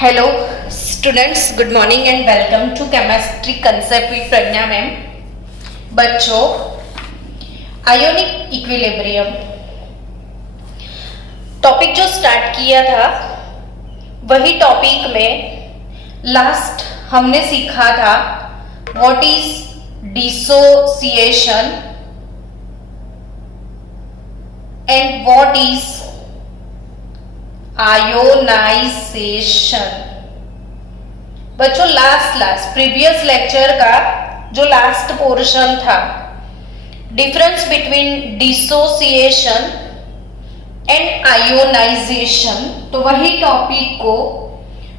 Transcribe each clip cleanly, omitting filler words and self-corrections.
Hello, students. Good morning and welcome to Chemistry Concept with Pragya ma'am. बच्चों, ionic equilibrium topic जो start किया था वही टॉपिक में लास्ट हमने सीखा था what is dissociation and what is ionization. बच्चों लास्ट प्रीवियस लेक्चर का जो लास्ट पोर्शन था difference between dissociation and ionization, तो वही टॉपिक को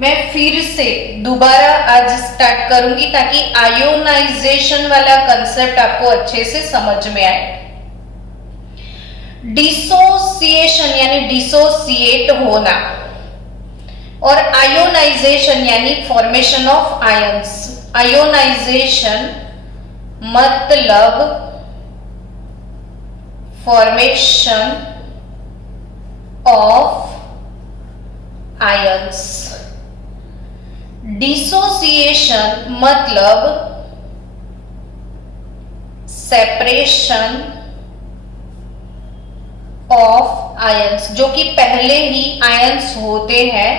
मैं फिर से दोबारा आज स्टार्ट करूंगी ताकि आयोनाइजेशन वाला कंसेप्ट आपको अच्छे से समझ में आए. डिसोसिएशन यानी डिसोसिएट होना और आयोनाइजेशन यानी फॉर्मेशन ऑफ आयंस. आयोनाइजेशन मतलब फॉर्मेशन ऑफ आयंस. डिसोसिएशन मतलब सेपरेशन ऑफ आयंस, जो कि पहले ही आयंस होते हैं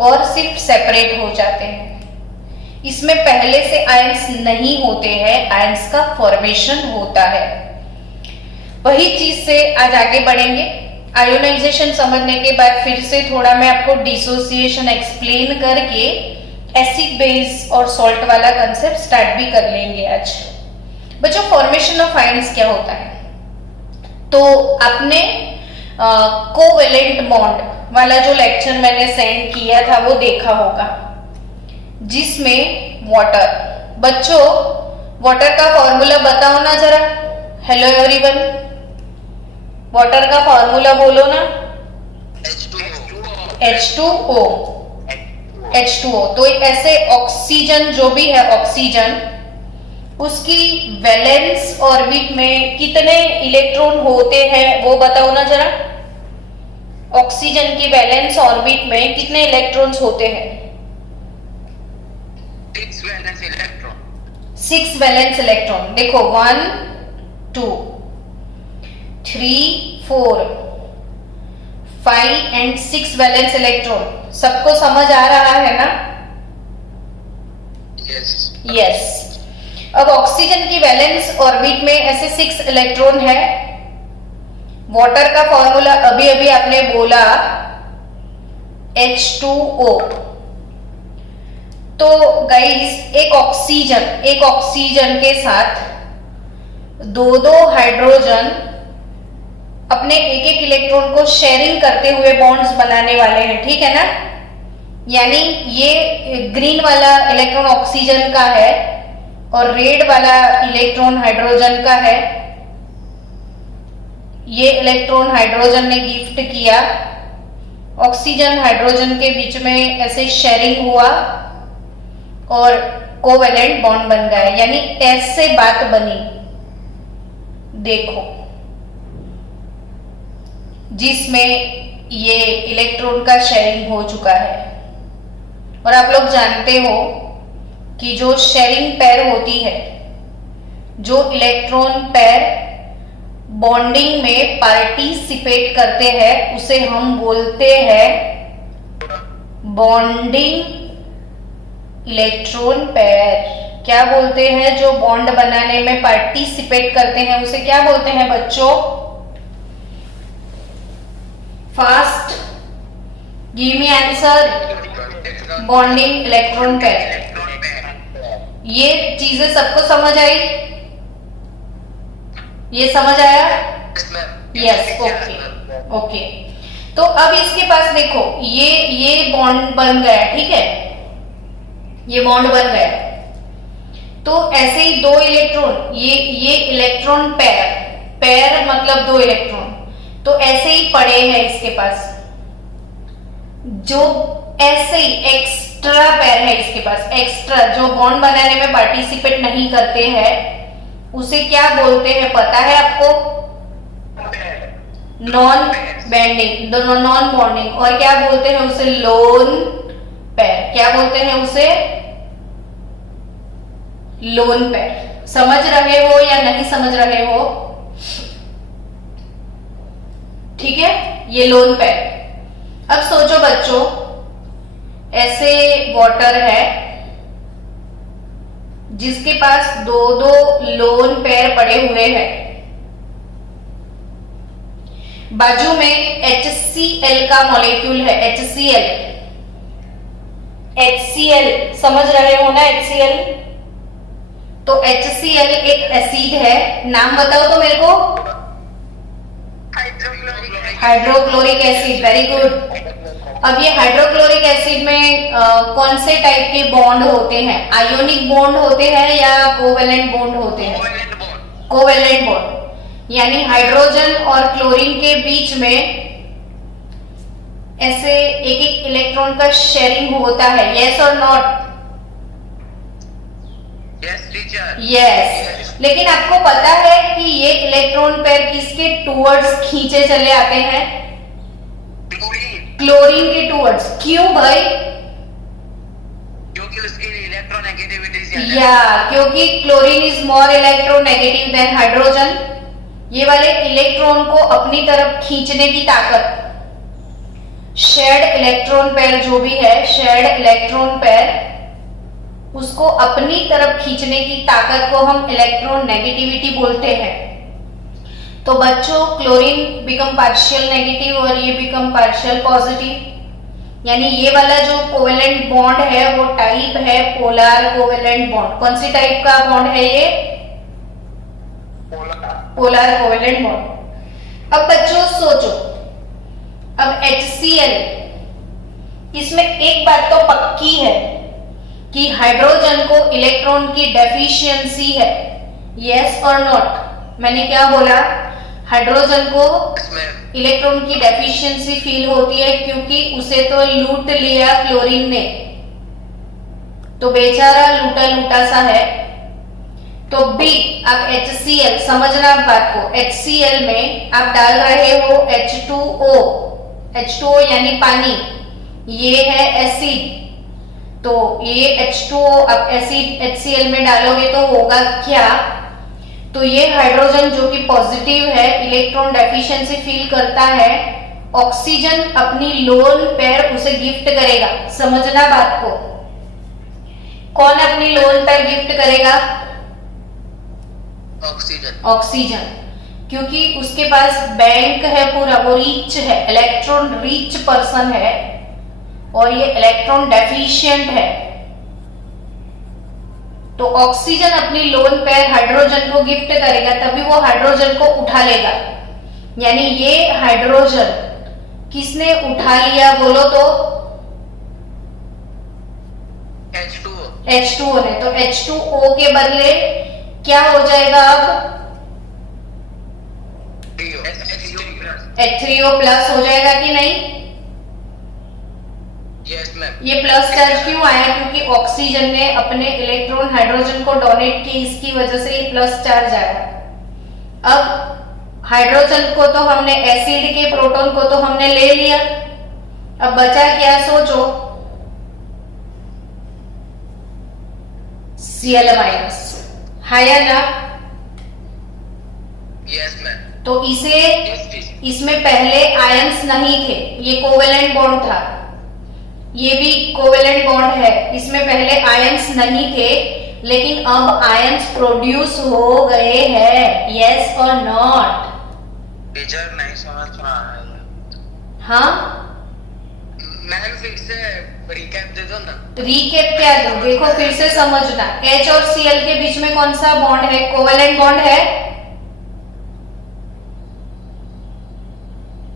और सिर्फ सेपरेट हो जाते हैं. इसमें पहले से आयंस नहीं होते हैं, आयंस का फॉर्मेशन होता है. वही चीज से आज आगे बढ़ेंगे. आयोनाइजेशन समझने के बाद फिर से थोड़ा मैं आपको डिसोसिएशन एक्सप्लेन करके एसिड बेस और सॉल्ट वाला कंसेप्ट स्टार्ट भी कर लेंगे आज. बच्चों, फॉर्मेशन ऑफ आयंस क्या होता है? तो आपने कोवेलेंट बॉन्ड वाला जो लेक्चर मैंने सेंड किया था वो देखा होगा, जिसमें वाटर. बच्चों, वाटर का फॉर्मूला बताओ ना जरा. हेलो एवरीवन, वाटर का फॉर्मूला बोलो ना. H2O. H2O. तो ऐसे ऑक्सीजन जो भी है, ऑक्सीजन उसकी वैलेंस ऑर्बिट में कितने इलेक्ट्रॉन होते हैं वो बताओ ना जरा. ऑक्सीजन की वैलेंस ऑर्बिट में कितने इलेक्ट्रॉन्स होते हैं? 6 वैलेंस इलेक्ट्रॉन. देखो 1 2 3 4 5 एंड 6 वैलेंस इलेक्ट्रॉन. सबको समझ आ रहा है ना? यस. अब ऑक्सीजन की वैलेंस ऑर्बिट में ऐसे 6 इलेक्ट्रॉन है. वाटर का फॉर्मूला अभी अभी आपने बोला H2O. तो गाइस, एक ऑक्सीजन के साथ दो हाइड्रोजन अपने एक इलेक्ट्रॉन को शेयरिंग करते हुए बॉन्ड्स बनाने वाले हैं, ठीक है ना. यानी ये ग्रीन वाला इलेक्ट्रॉन ऑक्सीजन का है और रेड वाला इलेक्ट्रॉन हाइड्रोजन का है. ये इलेक्ट्रॉन हाइड्रोजन ने गिफ्ट किया, ऑक्सीजन हाइड्रोजन के बीच में ऐसे शेयरिंग हुआ और कोवेलेंट बॉन्ड बन गया. यानी ऐसे बात बनी, देखो, जिसमें ये इलेक्ट्रॉन का शेयरिंग हो चुका है. और आप लोग जानते हो कि जो शेयरिंग पेयर होती है, जो इलेक्ट्रॉन पेयर बॉन्डिंग में पार्टिसिपेट करते हैं, उसे हम बोलते हैं बॉन्डिंग इलेक्ट्रॉन पेयर. क्या बोलते हैं? जो बॉन्ड बनाने में पार्टिसिपेट करते हैं उसे क्या बोलते हैं बच्चों? Fast give me answer. Bonding electron pair. ये चीजें सबको समझ आई? ये समझ आया? यस. ओके. तो अब इसके पास देखो, ये बॉन्ड बन गया, ठीक है. ये बॉन्ड बन गया. तो ऐसे ही दो इलेक्ट्रॉन, ये इलेक्ट्रॉन पेयर मतलब 2 इलेक्ट्रॉन, तो ऐसे ही पड़े हैं इसके पास. जो ऐसे ही एक्स्ट्रा पेयर है इसके पास, एक्स्ट्रा जो बॉन्ड बनाने में पार्टिसिपेट नहीं करते हैं, उसे क्या बोलते हैं पता है आपको? नॉन बेंडिंग, दोनों नॉन बॉन्डिंग, और क्या बोलते हैं उसे? लोन क्या बोलते हैं उसे? Lone pair. समझ रहे हो या नहीं समझ रहे हो? ठीक है, ये लोन पेयर। अब सोचो बच्चों, ऐसे वाटर है जिसके पास दो दो लोन पेयर पड़े हुए हैं, बाजू में HCl का मॉलिक्यूल है, HCl समझ रहे हो ना? HCl, तो HCl एक एसिड है, नाम बताओ तो मेरे को। Hydrochloric acid, very good. अब ये हाइड्रोक्लोरिक एसिड में कौन से टाइप के बॉन्ड होते हैं? आयोनिक बॉन्ड होते हैं या कोवेलेंट बॉन्ड होते हैं? कोवेलेंट बॉन्ड, यानी हाइड्रोजन और क्लोरीन के बीच में ऐसे एक एक इलेक्ट्रॉन का शेयरिंग होता है, यस और नॉट? Yes teacher. यस, लेकिन आपको पता है कि ये इलेक्ट्रॉन पेयर किसके टूवर्ड्स खींचे चले आते हैं? क्लोरीन के टूवर्ड्स। क्यों भाई? क्योंकि उसकी इलेक्ट्रोनेगेटिविटी ज्यादा है। या क्योंकि chlorine is more electronegative than hydrogen. ये वाले इलेक्ट्रॉन को अपनी तरफ खींचने की ताकत, शेयर्ड इलेक्ट्रॉन पेयर जो भी है, शेयर्ड इलेक्ट्रॉन पेयर, उसको अपनी तरफ खींचने की ताकत को हम इलेक्ट्रोनेगेटिविटी बोलते हैं। तो बच्चों, क्लोरीन बिकम पार्शियल नेगेटिव और ये बिकम पार्शियल पॉजिटिव, यानी ये वाला जो कोवेलेंट बॉन्ड है वो टाइप है पोलर कोवेलेंट बॉन्ड। कौन सी टाइप का बॉन्ड है ये? Polar covalent bond. अब बच्चों सोचो, अब HCl, इसमें एक बात तो पक्की है कि हाइड्रोजन को इलेक्ट्रॉन की डेफिशिएंसी है, यस और नॉट? मैंने क्या बोला? हाइड्रोजन को इलेक्ट्रॉन की डेफिशिएंसी फील होती है क्योंकि उसे तो लूट लिया क्लोरीन ने, तो बेचारा लूटा लूटा सा है। तो बी, आप HCl समझना बात को, HCl में आप डाल रहे हो H2O यानी पानी, ये है एसिड, तो ये H2O आप एसिड HCl में डालोगे तो होगा क्या? तो ये हाइड्रोजन जो कि पॉजिटिव है, इलेक्ट्रॉन डेफिशिएंसी फील करता है, ऑक्सीजन अपनी लोन पेयर उसे गिफ्ट करेगा। समझना बात को, कौन अपनी लोन पेयर गिफ्ट करेगा? ऑक्सीजन, क्योंकि उसके पास बैंक है पूरा, वो रिच है, इलेक्ट्रॉन रिच पर्सन है और ये इलेक्ट्रॉन डेफिशिएंट है। तो ऑक्सीजन अपनी लोन पेयर हाइड्रोजन को गिफ्ट करेगा, तभी वो हाइड्रोजन को उठा लेगा। यानी ये हाइड्रोजन किसने उठा लिया बोलो तो? H2O ने। तो H2O के बदले क्या हो जाएगा अब? H3O प्लस हो जाएगा कि नहीं? Yes ma'am. ये प्लस चार्ज क्यों आया? क्योंकि ऑक्सीजन ने अपने इलेक्ट्रॉन हाइड्रोजन को डोनेट किए, इसकी वजह से ये प्लस चार्ज आया। अब हाइड्रोजन को तो हमने, एसिड के प्रोटॉन को तो हमने ले लिया, अब बचा क्या? सोचो, Cl माइनस, है या ना? Yes ma'am. तो इसे, इसमें पहले आयंस नहीं थे, ये कोवेलेंट बॉन्ड था, ये भी कोवेलेंट बॉन्ड है, इसमें पहले आयंस नहीं थे, लेकिन अब आयंस प्रोड्यूस हो गए हैं, यस और नॉट? टीचर नहीं समझ रहा है। हाँ मैम फिर से रिकैप दे दो ना। रिकैप क्या दो? देखो फिर से समझना, H और Cl के बीच में कौन सा बॉन्ड है? कोवेलेंट बॉन्ड है।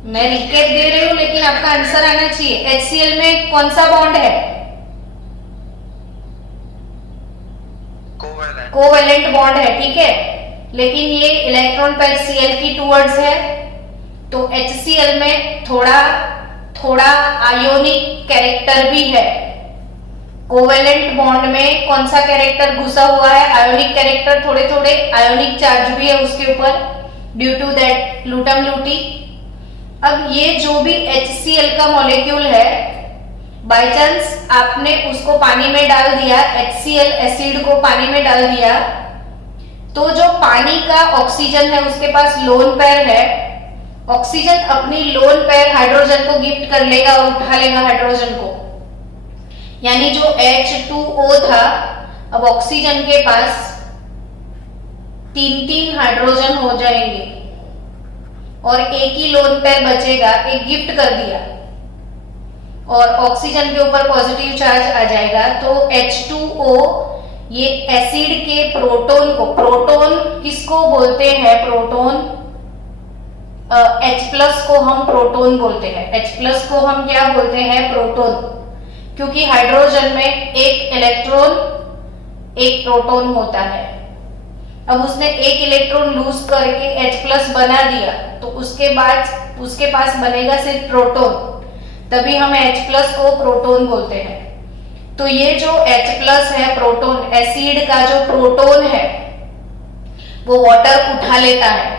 मैं रिकैप दे रही हूं लेकिन आपका आंसर आना चाहिए। HCl में कौन सा बॉन्ड है? कोवेलेंट बॉन्ड है, ठीक है, लेकिन ये इलेक्ट्रॉन पेयर Cl की टूवर्ड्स है, तो HCl में थोड़ा आयोनिक कैरेक्टर भी है। कोवेलेंट बॉन्ड में कौन सा कैरेक्टर घुसा हुआ है? आयोनिक कैरेक्टर, थोड़े थोड़े आयोनिक चार्ज भी है उसके ऊपर, ड्यू टू दैट लूटम लूटी। अब ये जो भी HCl का मॉलिक्यूल है, बाय चांस आपने उसको पानी में डाल दिया, HCl एसिड को पानी में डाल दिया, तो जो पानी का ऑक्सीजन है उसके पास लोन पेयर है, ऑक्सीजन अपनी लोन पेयर हाइड्रोजन को गिफ्ट कर लेगा और उठा लेगा हाइड्रोजन को, यानी जो H2O था अब ऑक्सीजन के पास 3 हाइड्रोजन हो जाएंगे और एक ही लोन पेयर बचेगा, एक गिफ्ट कर दिया और ऑक्सीजन के ऊपर पॉजिटिव चार्ज आ जाएगा। तो H2O ये एसिड के प्रोटॉन को, प्रोटॉन किसको बोलते हैं, प्रोटॉन H+ को हम प्रोटॉन बोलते हैं, H+ को हम क्या बोलते हैं, प्रोटॉन, क्योंकि हाइड्रोजन में एक इलेक्ट्रॉन एक प्रोटॉन होता है। अब उसने एक इलेक्ट्रॉन लूज करके H+ बना दिया तो उसके बाद उसके पास बनेगा सिर्फ प्रोटॉन, तभी हम H+ को प्रोटॉन बोलते हैं। तो ये जो H+ है प्रोटॉन, एसिड का जो प्रोटॉन है वो वाटर उठा लेता है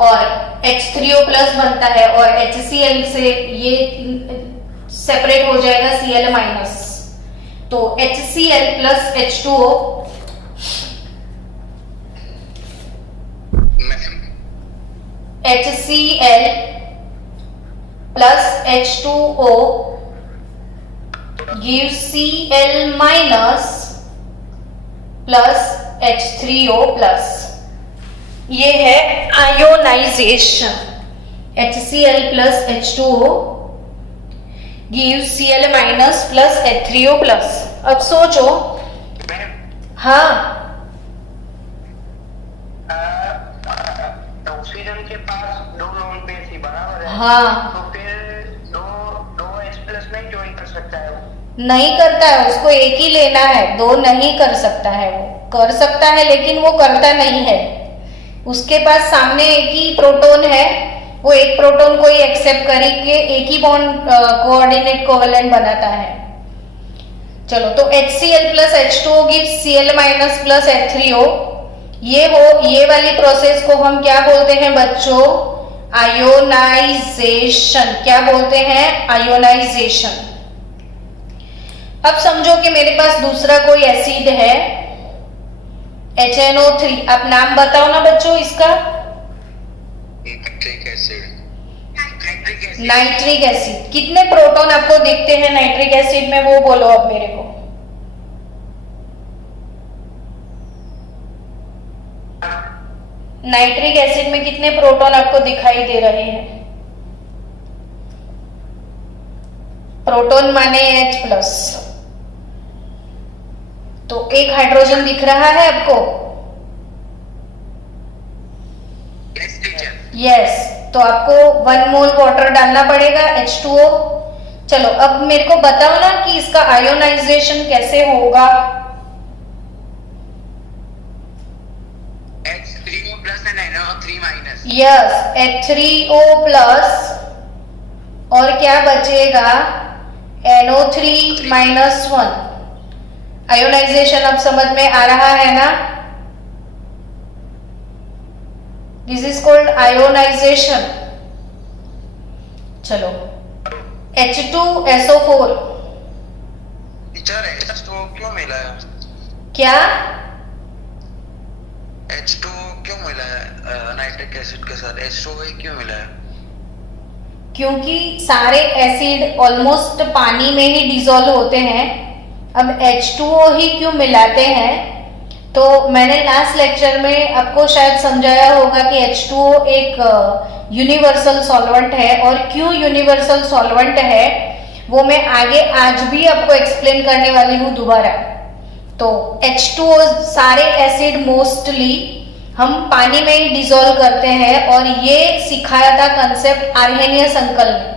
और H3O+ बनता है और HCl से ये सेपरेट हो जाएगा Cl-, तो HCl plus H2O, HCl plus H2O gives Cl- plus H3O+. ये है ionisation. HCl plus H2O gives Cl- plus H3O+. अब सोचो, हाँ ऑक्सीजन के पास 2 लोन पेयर थी, बराबर है, हाँ, तो फिर दो H+ नहीं ज्वाइन कर सकता है वो? नहीं करता है, उसको एक ही लेना है, 2 नहीं कर सकता है, वो कर सकता है लेकिन वो करता नहीं है। उसके पास सामने एक ही प्रोटॉन है, वो एक प्रोटॉन को ही एक्सेप्ट करके एक ही बॉन्ड कोऑर्डिनेट कोवेलेंट बनाता है। चलो, तो HCl plus H2O gives Cl- plus H3O। ये वाली प्रोसेस को हम क्या बोलते हैं बच्चों, आयोनाइजेशन। क्या बोलते हैं, आयोनाइजेशन। अब समझो कि मेरे पास दूसरा कोई एसिड है HNO3, आप नाम बताओ ना बच्चों इसका। Nitric acid. Nitric acid. कितने प्रोटॉन आपको दिखते हैं नाइट्रिक एसिड में, वो बोलो अब मेरे को। नाइट्रिक एसिड में कितने प्रोटॉन आपको दिखाई दे रहे हैं? प्रोटॉन माने H+, तो एक हाइड्रोजन दिख रहा है आपको? यस, तो आपको 1 मोल वाटर डालना पड़ेगा H2O। चलो, अब मेरे को बताओ ना कि इसका आयोनाइजेशन कैसे होगा। H3O+ and NO3-। Yes, H3O+ और क्या बचेगा, NO3-1। आयोनाइजेशन अब समझ में आ रहा है ना? This is called ionisation. चलो, H2SO4। टीचर, H2O क्यों मिला है? क्या? H2O क्यों मिला है नाइट्रिक एसिड के साथ? H2O ही क्यों मिला है? क्योंकि सारे एसिड ऑलमोस्ट पानी में ही डिसॉल्व होते हैं। अब H2O ही क्यों मिलाते हैं, तो मैंने लास्ट लेक्चर में आपको शायद समझाया होगा कि H2O एक यूनिवर्सल सॉल्वेंट है, और क्यों यूनिवर्सल सॉल्वेंट है वो मैं आगे आज भी आपको एक्सप्लेन करने वाली हूँ दोबारा। तो H2O सारे एसिड मोस्टली हम पानी में ही डिसॉल्व करते हैं, और ये सिखाया था कंसेप्ट आर्हेनियस अंकल ने।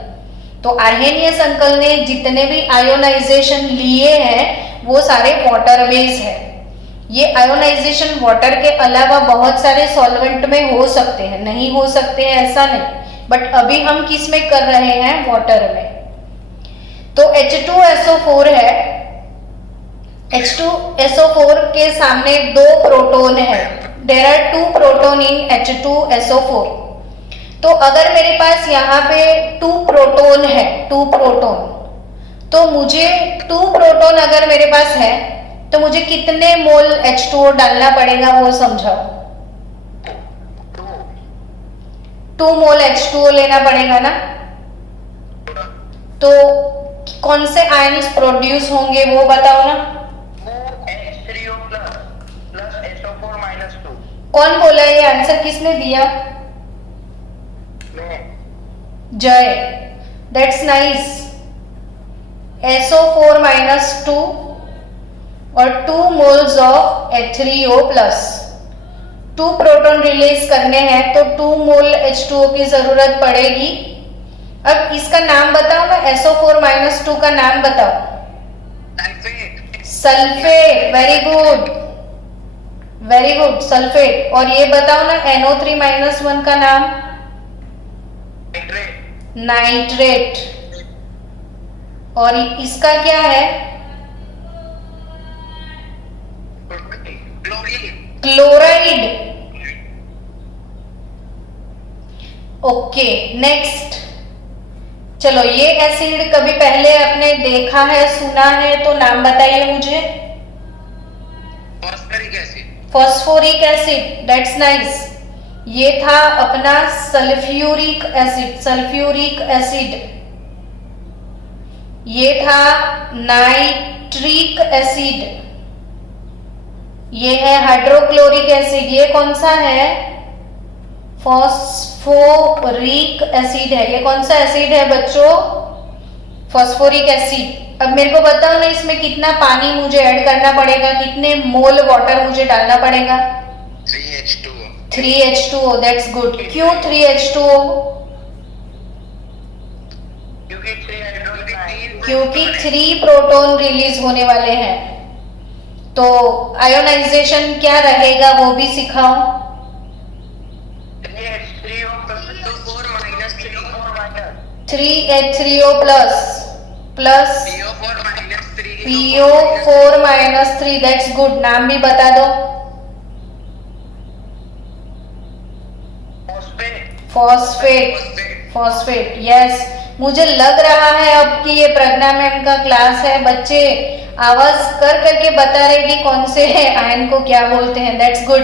तो आर्हेनियस अंकल ने जितने भी आयोनाइजेशन लिए हैं वो सारे वाटर बेस है। ये आयोनाइजेशन वाटर के अलावा बहुत सारे सॉल्वेंट में हो सकते हैं, नहीं हो सकते हैं ऐसा नहीं, बट अभी हम किस में कर रहे हैं, वाटर में। तो H2SO4 है, H2SO4 के सामने 2 प्रोटॉन है। There are 2 proton in H2SO4। तो अगर मेरे पास यहाँ पे 2 प्रोटॉन है, 2 प्रोटॉन, तो मुझे 2 प्रोटॉन अगर मेरे पास है तो मुझे कितने मोल H2O डालना पड़ेगा वो समझाओ। 2 मोल H2O लेना पड़ेगा ना। तो कौन से आयन्स प्रोड्यूस होंगे वो बताओ ना। H3O plus SO4 minus 2। कौन बोला, ये आंसर किसने दिया? मैं। जय, दैट्स नाइस। SO4 minus 2 और 2 moles of H3O plus. 2 proton release करने हैं तो 2 मोल H2O की जरूरत पड़ेगी। अब इसका नाम बताओ ना, SO4 minus 2 का नाम बताओ। Sulphate, very good very good, sulphate. और ये बताओ ना NO3 minus 1 का नाम? नाइट्रेट। और इसका क्या है? क्लोराइड। Okay, next. चलो, ये एसिड कभी पहले आपने देखा है, सुना है तो नाम बताइए मुझे। Phosphoric acid, that's nice. ये था अपना सल्फ्यूरिक एसिड। Sulphuric acid. ये था नाइट्रिक एसिड। ये है हाइड्रोक्लोरिक एसिड। ये कौन सा है? फॉस्फोरिक एसिड है। ये कौन सा एसिड है बच्चों? Phosphoric acid. अब मेरे को बताओ ना, इसमें कितना पानी मुझे ऐड करना पड़ेगा, कितने मोल वाटर मुझे डालना पड़ेगा? 3H2O। 3H2O, that's good. क्यों 3H2O? क्योंकि 3 प्रोटॉन रिलीज होने वाले हैं। तो आयोनाइजेशन क्या रहेगा वो भी सिखाओ। 3H3O plus PO4 minus 3, that's good. नाम भी बता दो। फॉस्फेट। Phosphate, yes. मुझे लग रहा है अब कि ये प्रज्ञा मैम का क्लास है। बच्चे आवाज कर करके बता रहे कि कौन से आयन को क्या बोलते हैं। That's good,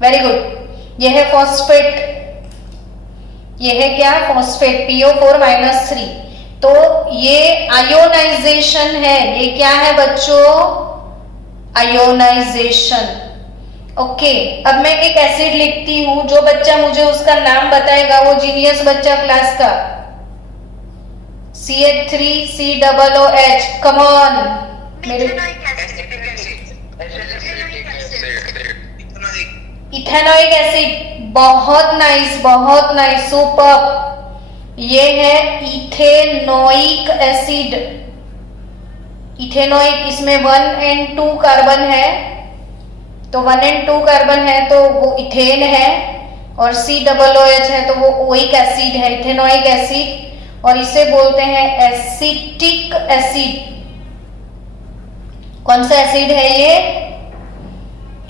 very good. ये है फॉस्फेट। ये है क्या? Phosphate, PO4 minus 3। तो ये आयोनाइजेशन है। ये क्या है बच्चों? आयोनाइजेशन। ओके, अब मैं एक एसिड लिखती हूं। जो बच्चा मुझे उसका नाम बताएगा वो जीनियस बच्चा क्लास का। CH3COOH, come on. मेरे इथेनोइक एसिड, बहुत नाइस, बहुत नाइस, सुपर। ये है इथेनोइक एसिड। इथेनोइक, इसमें 1 and 2 कार्बन है। तो 1 and 2 कार्बन है तो वो इथेन है, और COOH है तो वो ओइक एसिड है, इथेनोइक एसिड। और इसे बोलते हैं एसिटिक एसिड। कौन सा एसिड है ये?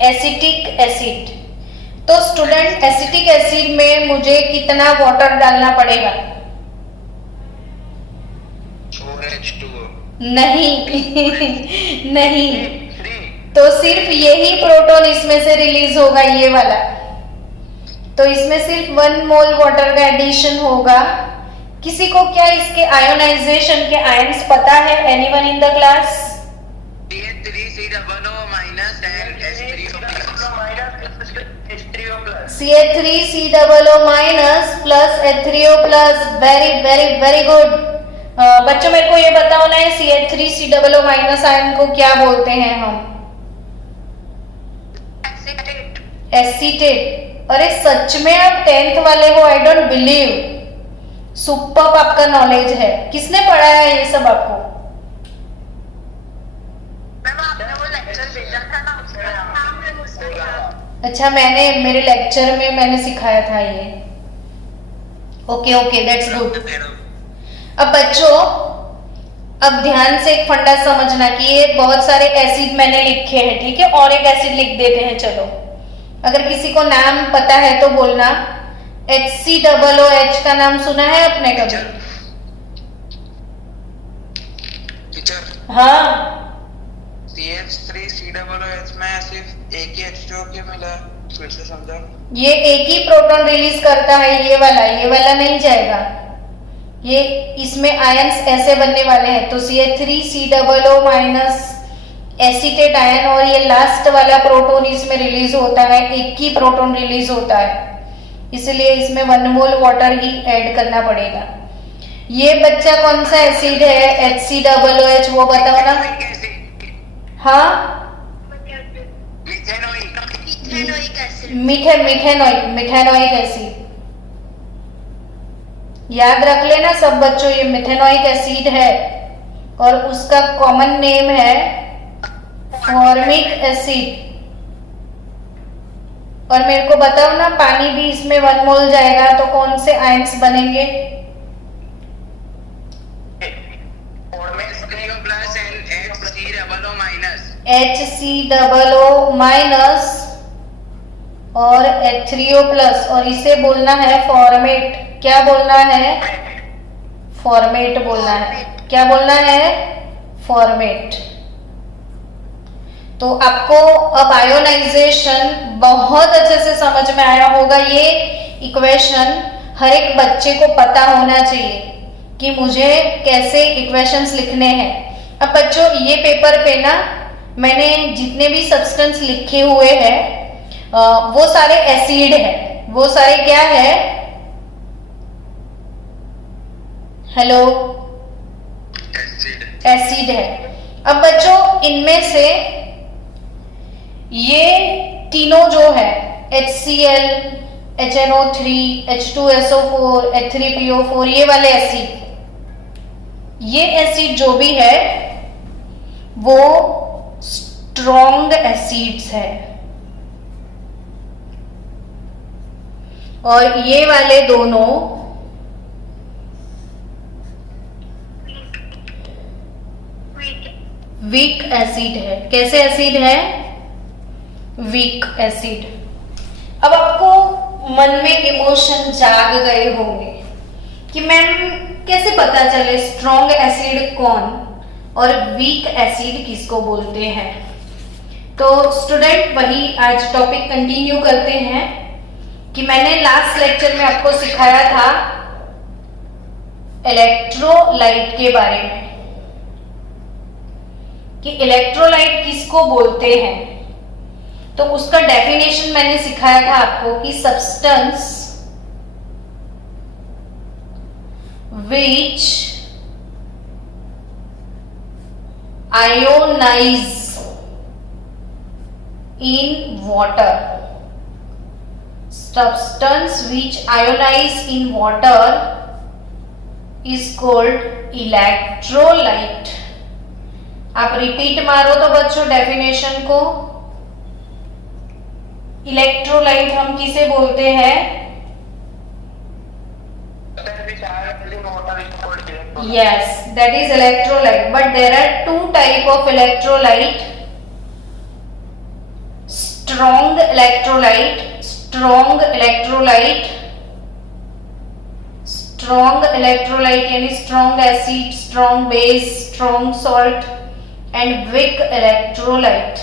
Acetic acid. तो स्टूडेंट, एसिटिक एसिड में मुझे कितना वाटर डालना पड़ेगा? 4H2O। नहीं नहीं, तो सिर्फ यही प्रोटॉन इसमें से रिलीज होगा, ये वाला। तो इसमें सिर्फ 1 मोल वाटर का एडिशन होगा। किसी को क्या इसके आयोनाइजेशन के आयन्स पता है? Anyone in the class? CH3COO minus and CH3COO minus plus H3O plus, very very very good. बच्चों मेरे को ये बताओ ना, CH3COO minus आयन को क्या बोलते हैं हम? एसीटेट। अरे सच में आप 10th वाले हो? I don't believe. सुपर, आपका नॉलेज है। किसने पढ़ाया ये सब आपको? अच्छा, मैंने मेरे लेक्चर में मैंने सिखाया था ये। Okay okay, that's good. अब बच्चों, अब ध्यान से एक फंडा समझना कि ये बहुत सारे एसिड मैंने लिखे हैं, ठीक है? और एक एसिड लिख देते हैं। चलो, अगर किसी को नाम पता है तो बोलना। HCOOH का नाम सुना है आपने कभी? हाँ, CH3COOH में सिर्फ एक ही H2O क्यों मिला? फिर से समझा। ये एक ही प्रोटॉन रिलीज करता है, ये वाला नहीं जाएगा। ये इसमें आयंस ऐसे बनने वाले हैं, तो CH3COO माइनस एसीटेट आयन, और ये लास्ट वाला प्रोटॉन इसमें रिलीज होता है, एक ही प्रोटॉन रिलीज होता है, इसलिए इसमें 1 मोल वाटर ही ऐड करना पड़ेगा। ये बच्चा कौन सा एसिड है HCOOH, वो बताओ ना। हाँ, मिथेनोइक एसिड। याद रख लेना सब बच्चों, ये मिथेनोइक एसिड है और उसका कॉमन नेम है फॉर्मिक एसिड। और मेरे को बताओ ना, पानी भी इसमें 1 मोल जाएगा तो कौन से आयंस बनेंगे? HCOO माइनस और H3O प्लस, और इसे बोलना है फॉर्मेट। क्या बोलना है? फॉर्मेट बोलना है। क्या बोलना है? फॉर्मेट। तो आपको अब आयोनाइजेशन बहुत अच्छे से समझ में आया होगा। ये इक्वेशन हर एक बच्चे को पता होना चाहिए कि मुझे कैसे इक्वेशंस लिखने हैं। अब बच्चों, ये पेपर पे ना मैंने जितने भी सब्सटेंस लिखे हुए हैं वो सारे एसिड है। वो सारे क्या है? हेलो, एसिड है। अब बच्चों, इनमें से ये तीनों जो है HCl, HNO3, H2SO4, H3PO4, ये वाले एसिड, ये एसिड जो भी है वो स्ट्रॉन्ग एसिड्स है, और ये वाले दोनों वीक एसिड है। कैसे एसिड है? Weak acid. अब आपको मन में इमोशन जाग गए होंगे कि मैम कैसे पता चले स्ट्रॉन्ग एसिड कौन और वीक एसिड किसको बोलते हैं। तो स्टूडेंट, वही आज टॉपिक कंटिन्यू करते हैं कि मैंने लास्ट लेक्चर में आपको सिखाया था इलेक्ट्रोलाइट के बारे में, कि इलेक्ट्रोलाइट किसको बोलते हैं। तो उसका डेफिनेशन मैंने सिखाया था आपको कि substance which ionize in water, substance which ionize in water is called electrolyte। आप रिपीट मारो तो बच्चों डेफिनेशन को। इलेक्ट्रोलाइट हम किसे बोलते हैं? Yes, that is electrolyte, but there are two type of electrolyte: strong electrolyte, strong electrolyte, strong electrolyte यानी strong acid, strong base, strong salt and weak electrolyte।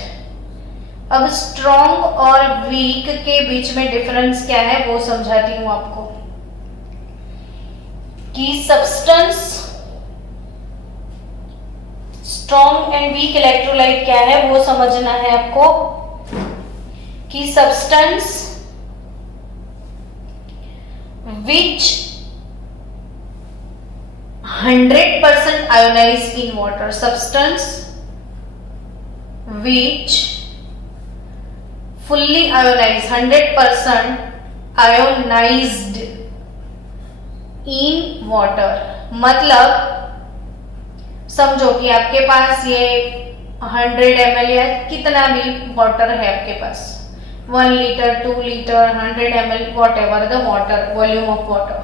अब strong और weak के बीच में डिफरेंस क्या है वो समझाती हूँ आपको, कि substance strong and weak electrolyte क्या है वो समझना है आपको, कि substance which 100% ionize in water, substance which fully ionize 100% ionized in water. मतलब समझो कि आपके पास ये 100 ml या कितना भी वाटर है आपके पास, 1 litre, 2 litre, 100 ml, what ever the water, volume of water.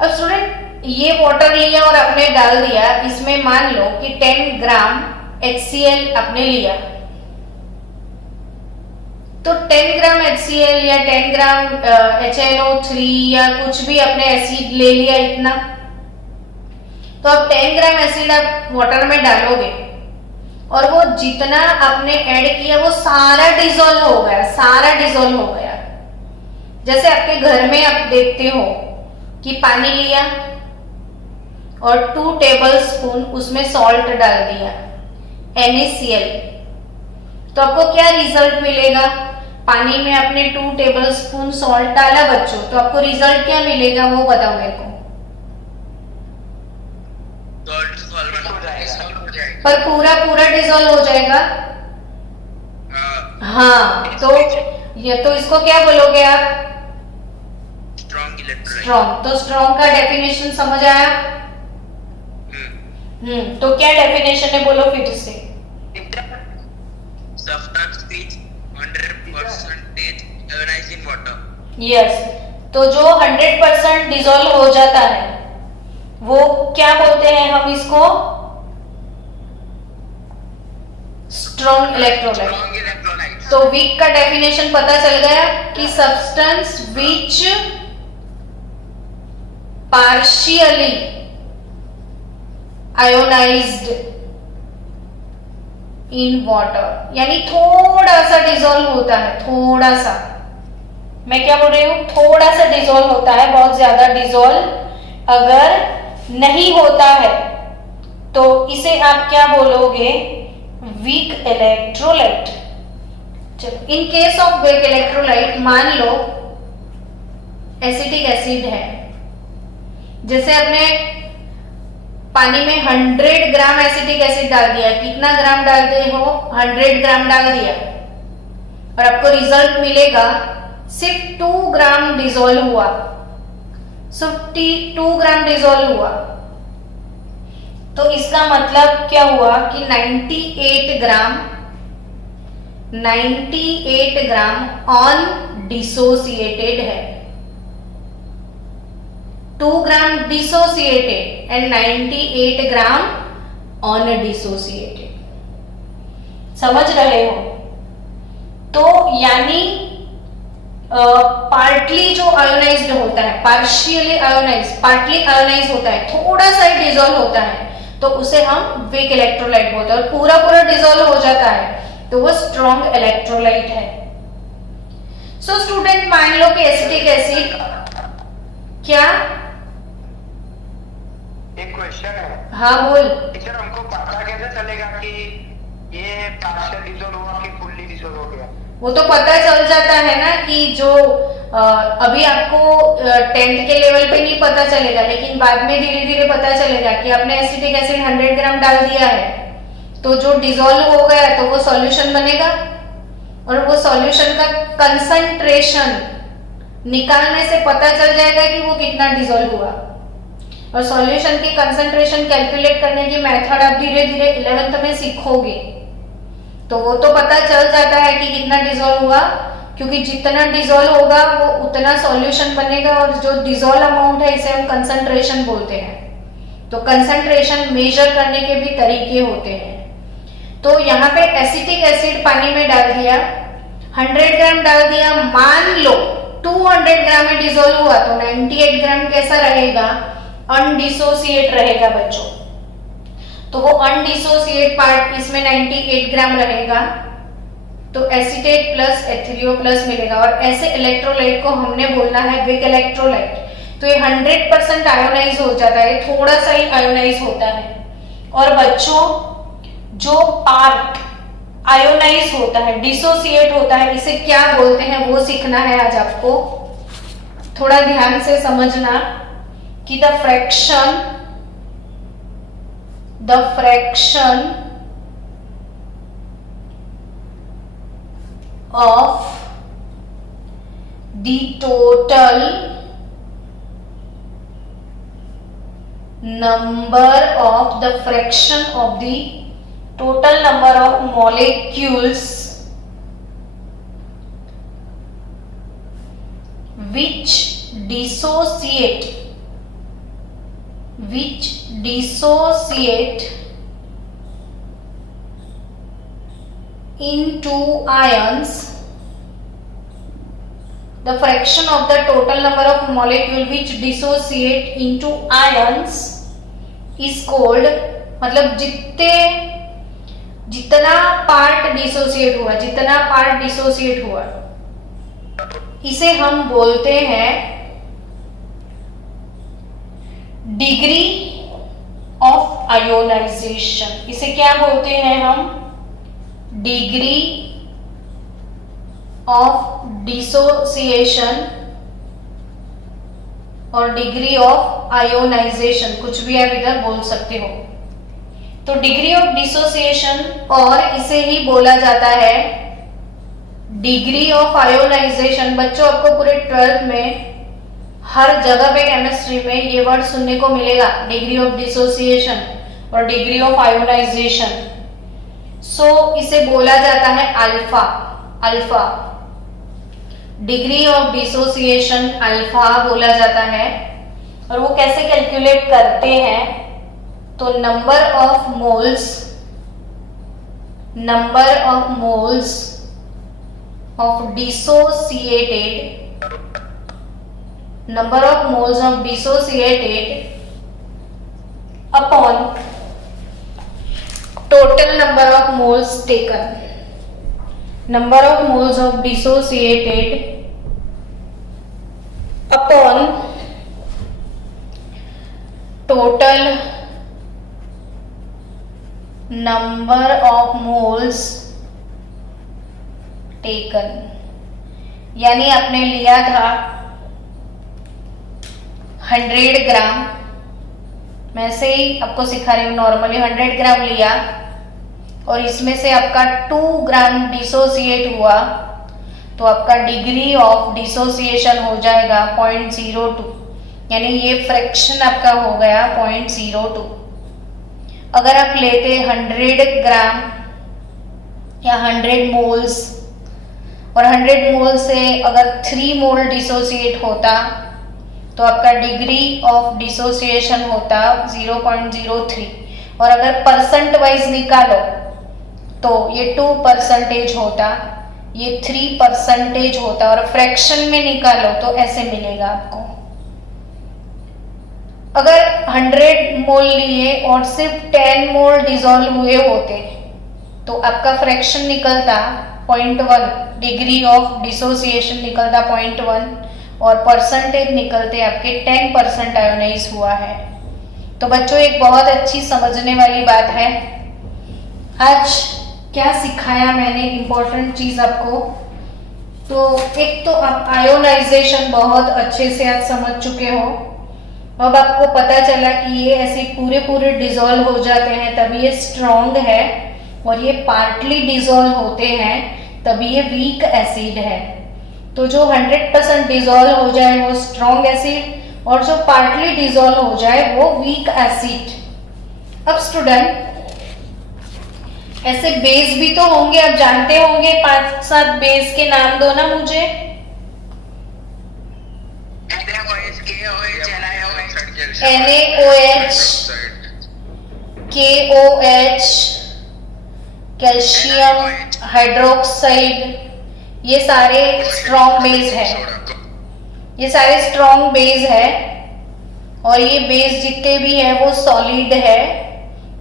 अब स्टूडेंट, ये वाटर लिया और आपने डाल दिया, इसमें मान लो कि 10 ग्राम HCl आपने लिया, तो 10 ग्राम HCl या 10 ग्राम HNO3 या कुछ भी अपने एसिड ले लिया इतना। तो अब 10 ग्राम एसिड आप वाटर में डालोगे और वो जितना आपने ऐड किया वो सारा डिसॉल्व हो गया, सारा डिसॉल्व हो गया। जैसे आपके घर में आप देखते हो कि पानी लिया और 2 टेबल स्पून उसमें सॉल्ट डाल दिया, NaCl, तो आपको क्या रिजल्ट मिलेगा? पानी में आपने 2 टेबल स्पून सॉल्ट डाला बच्चों, तो आपको रिजल्ट क्या मिलेगा वो बताओ मेरे को। पर पूरा पूरा डिसॉल्व हो जाएगा। हाँ, तो ये तो इसको क्या बोलोगे आप? स्ट्रॉन्ग। तो स्ट्रॉन्ग का डेफिनेशन समझ आया? तो क्या डेफिनेशन है बोलो फिर से। Substance which 100% ionized in water. Yes, तो जो 100% डिसॉल्व हो जाता है वो क्या बोलते हैं हम इसको? Strong electrolyte. Strong electrolytes. तो वीक का डेफिनेशन पता चल गया कि substance which partially ionised in water, यानी थोड़ा सा डिसॉल्व होता है, थोड़ा सा। मैं क्या बोल रही हूं? थोड़ा सा डिसॉल्व होता है, बहुत ज्यादा डिसॉल्व अगर नहीं होता है तो इसे आप क्या बोलोगे? Weak electrolyte. चलो, in case of weak electrolyte मान लो एसिटिक एसिड है, जैसे आपने पानी में 100 ग्राम एसिटिक एसिड डाल दिया, कितना ग्राम डालते हो? 100 ग्राम डाल दिया और आपको रिजल्ट मिलेगा सिर्फ 2 ग्राम डिसॉल्व हुआ, सिर्फ 2 ग्राम डिसॉल्व हुआ। तो इसका मतलब क्या हुआ कि 98 ग्राम ऑन डिसोसिएटेड है। 2 gram dissociated and 98 gram undissociated. समझ रहे हो? तो यानी पार्टली जो आयोनाइज्ड होता है, पार्शियली आयोनाइज, पार्टली आयोनाइज होता है, थोड़ा सा ही डिसॉल्व होता है, तो उसे हम वीक इलेक्ट्रोलाइट बोलते हैं। और पूरा पूरा डिसॉल्व हो जाता है तो वो स्ट्रॉन्ग इलेक्ट्रोलाइट है। सो स्टूडेंट, मान लो कि एसिटिक एसिड क्या? एक क्वेश्चन है। हाँ बोल। टीचर, हमको पता कैसे चलेगा कि ये पार्शियल डिसॉल्व हुआ कि फुल्ली डिसॉल्व हो गया? वो तो पता चल जाता है ना कि जो अभी आपको 10th के लेवल पे नहीं पता चलेगा, लेकिन बाद में धीरे धीरे पता चलेगा कि आपने एसिटिक एसिड 100 ग्राम डाल दिया है, तो जो डिसॉल्व हो गया तो वो सॉल्यूशन बनेगा और वो सॉल्यूशन का कंसंट्रेशन निकालने से पता चल जाएगा कि वो कितना डिसॉल्व हुआ। और सॉल्यूशन की कंसंट्रेशन कैलकुलेट करने की मेथड आप धीरे धीरे 11th में सीखोगे, तो वो तो पता चल जाता है कि कितना डिसॉल्व हुआ, क्योंकि जितना डिसॉल्व होगा वो उतना सॉल्यूशन बनेगा। और जो डिसॉल्व अमाउंट है इसे हम कंसंट्रेशन बोलते हैं। तो कंसंट्रेशन मेजर करने के भी तरीके होते हैं। तो यहाँ पे एसिटिक एसिड पानी में डाल दिया, 100 ग्राम डाल दिया, मान लो 200 ग्राम में डिसॉल्व हुआ, तो 98 ग्राम कैसा रहेगा? अनडिसोसिएट रहेगा बच्चों। तो वो अनडिसोसिएट पार्ट इसमें 98 ग्राम रहेगा, तो एसीटेट प्लस एथिलियो प्लस मिलेगा। और ऐसे इलेक्ट्रोलाइट को हमने बोलना है वीक इलेक्ट्रोलाइट। तो ये 100% आयोनाइज हो जाता है, थोड़ा सा ही आयोनाइज होता है। और बच्चों, जो पार्ट आयोनाइज होता है, डिसोसिएट होता है, इसे क्या बोलते हैं वो सीखना है आज आपको। थोड़ा ध्यान से समझना कि the fraction of the total number of the fraction of the total number of molecules which dissociate into ions, the fraction of the total number of molecule which dissociate into ions is cold, मतलब जितना part dissociate हुआ इसे हम बोलते हैं degree of ionisation. इसे क्या बोलते हैं हम? डिग्री ऑफ डिसोसिएशन और डिग्री ऑफ आयोनाइजेशन, कुछ भी आप इधर बोल सकते हो। तो डिग्री ऑफ डिसोसिएशन, और इसे ही बोला जाता है डिग्री ऑफ आयोनाइजेशन। बच्चों, आपको पूरे 12th में हर जगह पे केमिस्ट्री में ये वर्ड सुनने को मिलेगा, डिग्री ऑफ डिसोसिएशन और डिग्री ऑफ आयोनाइजेशन। सो इसे बोला जाता है alpha. Degree of dissociation alpha बोला जाता है। और वो कैसे कैलकुलेट करते हैं? तो number of moles of dissociated upon total number of moles taken. Number of moles of dissociated upon total number of moles taken. यानी आपने लिया था 100 ग्राम, मैं से ही आपको सिखा रही हूँ, नॉर्मली 100 ग्राम लिया और इसमें से आपका 2 ग्राम डिसोसिएट हुआ, तो आपका डिग्री ऑफ डिसोसिएशन हो जाएगा 0.02, यानी ये फ्रैक्शन आपका हो गया 0.02। अगर आप लेते 100 ग्राम या 100 मोल्स, और 100 मोल से अगर 3 मोल डिसोसिएट होता तो आपका डिग्री ऑफ डिसोसिएशन होता 0.03। और अगर परसेंट वाइज निकालो तो ये 2% होता, ये 3% होता, और फ्रैक्शन में निकालो तो ऐसे मिलेगा आपको। अगर 100 मोल लिए और सिर्फ 10 मोल डिसॉल्व हुए होते तो आपका फ्रैक्शन निकलता 0.1, डिग्री ऑफ डिसोसिएशन निकलता 0.1 और परसेंटेज निकलते आपके 10% आयोनाइज हुआ है। तो बच्चों, एक बहुत अच्छी समझने वाली बात है। आज क्या सिखाया मैंने, इंपॉर्टेंट चीज आपको, तो एक तो आप आयोनाइजेशन बहुत अच्छे से आज समझ चुके हो। अब आपको पता चला कि ये ऐसे पूरे डिसॉल्व हो जाते हैं तभी ये स्ट्रॉन्ग है, और ये पार्टली डिसॉल्व होते हैं तभी ये वीक एसिड है। तो जो 100% डिसॉल्व हो जाए वो स्ट्रॉन्ग एसिड, और जो पार्टली डिसॉल्व हो जाए वो वीक एसिड। अब स्टूडेंट, ऐसे बेस भी तो होंगे, आप जानते होंगे, 5-7 बेस के नाम दो ना मुझे। NaOH, KOH, कैल्शियम हाइड्रोक्साइड, ये सारे स्ट्रॉन्ग बेस है, ये सारे स्ट्रॉन्ग बेस है। और ये बेस जितने भी है वो सॉलिड है।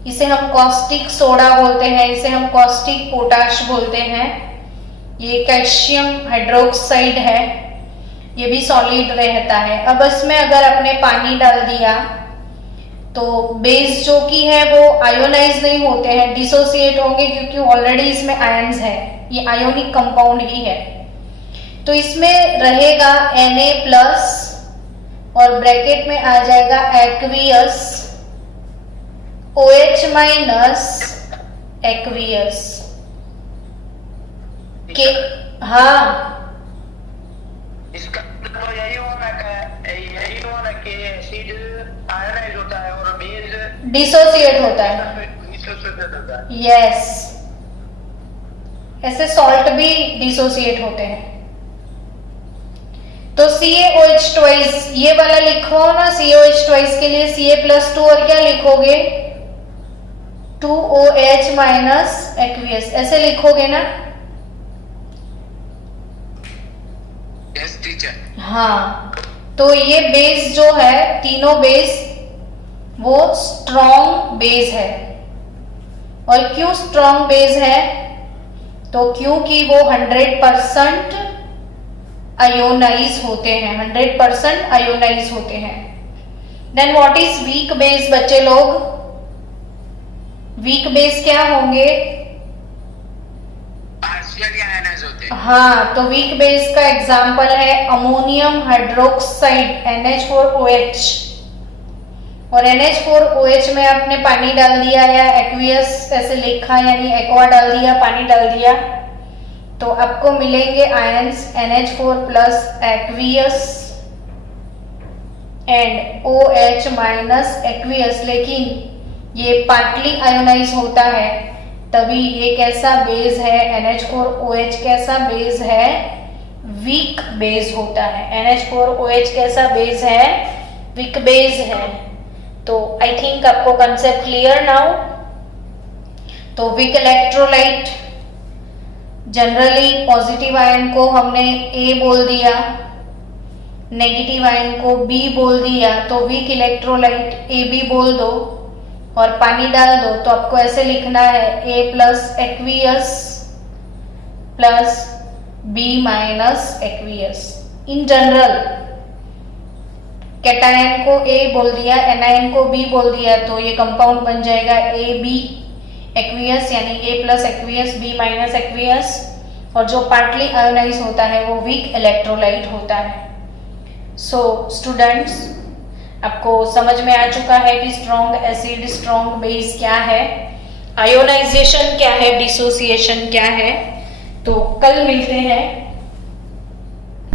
इसे हम कॉस्टिक सोडा बोलते हैं, इसे हम कॉस्टिक पोटाश बोलते हैं। ये कैल्शियम हाइड्रोक्साइड है, ये भी सॉलिड रहता है। अब इसमें अगर आपने पानी डाल दिया तो बेस जो कि है वो आयोनाइज नहीं होते हैं, डिसोसिएट होंगे, क्योंकि ऑलरेडी इसमें आयंस है, ये आयोनिक कंपाउंड ही है। तो इसमें रहेगा Na+ और ब्रैकेट में आ जाएगा एक्वियस, OH- एक्वियस के। हाँ, इसका तो यही हुआ ना कि एसिड आयोनाइज होता है और बेस डिसोसिएट होता है। यस, ऐसे सॉल्ट भी डिसोसिएट होते हैं। तो CaOH2 ये वाला लिखो ना, CaOH2 के लिए Ca+2 और क्या लिखोगे, 2OH- एक्वियस, ऐसे लिखोगे ना। Yes teacher. हाँ, तो ये बेस जो है, तीनों बेस वो स्ट्रॉन्ग बेस है। और क्यों स्ट्रॉन्ग बेस है? तो क्योंकि वो 100% आयोनाइज होते हैं, 100% आयोनाइज होते हैं। Then what is weak base बच्चे लोग? वीक बेस क्या होंगे? पार्शियली आयनाइज होते हैं। हाँ, तो वीक बेस का एग्जाम्पल है अमोनियम हाइड्रोक्साइड NH4OH। और NH4OH में आपने पानी डाल दिया या एक्वियस ऐसे लिखा यानी एक्वा डाल दिया, पानी डाल दिया, तो आपको मिलेंगे ions NH4 plus aqueous and OH minus aqueous. लेकिन ये पार्टली आयोनाइज होता है, तभी ये कैसा बेस है? NH4OH कैसा बेस है? वीक बेस होता है। NH4OH कैसा बेस है? वीक बेस है। तो आई थिंक आपको कंसेप्ट क्लियर नाउ। तो weak electrolyte, generally positive ion को हमने A बोल दिया, नेगेटिव आयन को B बोल दिया, तो वीक इलेक्ट्रोलाइट AB बोल दो और पानी डाल दो। तो आपको ऐसे लिखना है A plus aqueous plus B minus aqueous. In general cation को A बोल दिया, एनायन को B बोल दिया, तो ये कंपाउंड बन जाएगा AB एक्वियस, यानी A plus aqueous B minus aqueous. और जो पार्टली आयोनाइज होता है वो वीक इलेक्ट्रोलाइट होता है। सो स्टूडेंट्स, आपको समझ में आ चुका है कि स्ट्रॉन्ग एसिड, स्ट्रॉन्ग बेस क्या है, आयोनाइजेशन क्या है, डिसोसिएशन क्या है। तो कल मिलते हैं